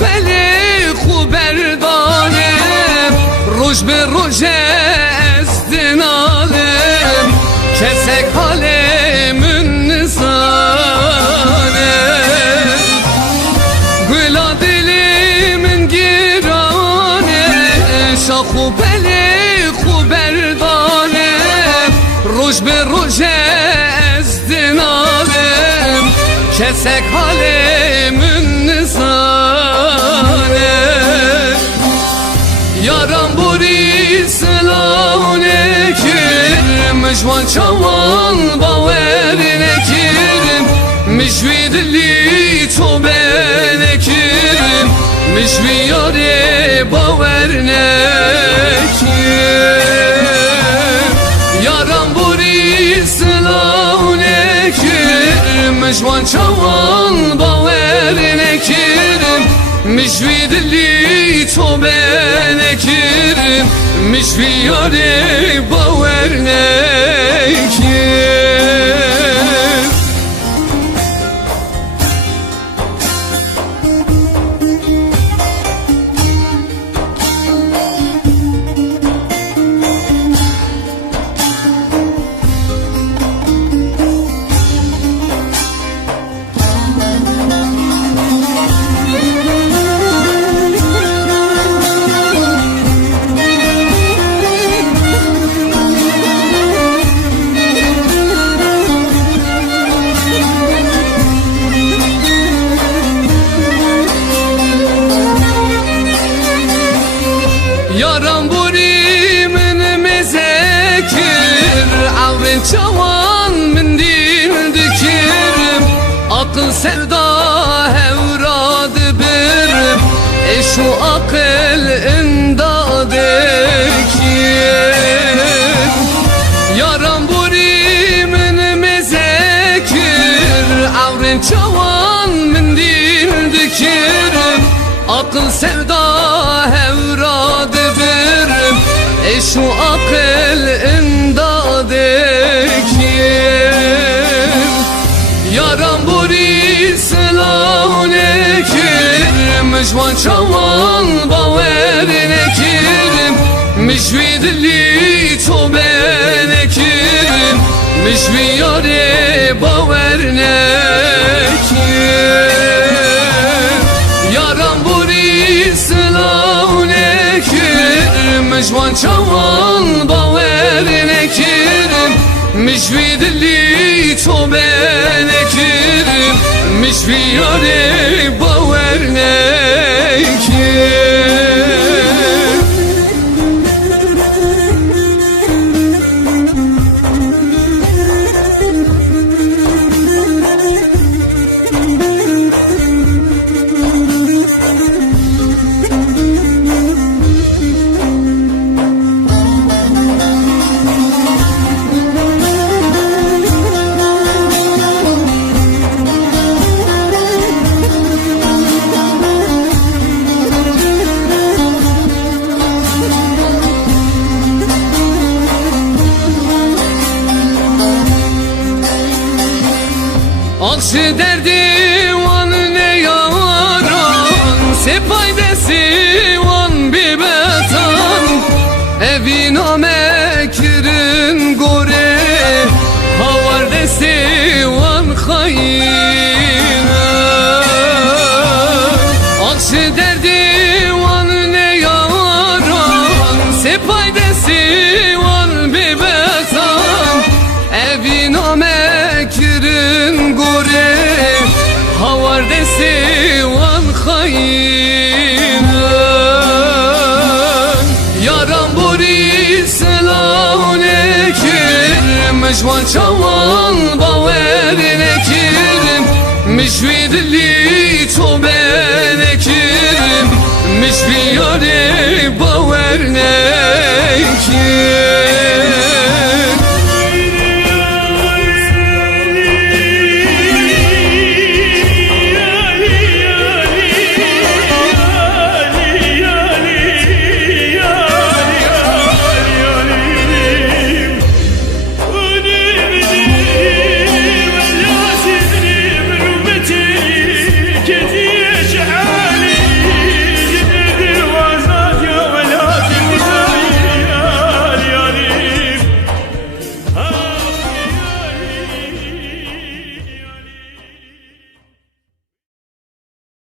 پلی خوبردانم روش به روش از دنالم کسک حالمون نزانم گلا دلمن گرانه شاخو پلی خوبردانم روش به روش از دنالم کسک حالمون نزانه یارم بوری سلامونه کرم مجوان چوان باور نکرم مجوی دلی تو بنکرم مجوی یاره باور نکرم یارم بوری سلامونه کرم مجوان چوان باور نکرم مجوی دلی تو بنکرم مجوی یاره باور نکرم یارم بوری من مذکر عورن چوان من دین دکرم عقل سردا هوراد برم اش و عقل انداد کرم یارم بوری من مذکر عورن چوان من دین دکرم عقل سردا هوراد اش و عقل امداد کرم یارم بوری سلامونه کرم مجوان چوان باور نکرم مجوی دلی تو بنکرم مجوی یاره باور نکرم یارم بوری سلامونه کرم مجوان چوان باور نکرم مجوی دلی تو بنکرم مجوی یاره باور نکرم Akşı derdi van ne yaran Sepaydesi van bir betan Evin amekirin gore Havar desi van khayina Akşı derdi van ne yaran Sepaydesi van bir betan Evin amekirin gore Havar desi van khayina Yaram buri selamune kirem Mejwan çavan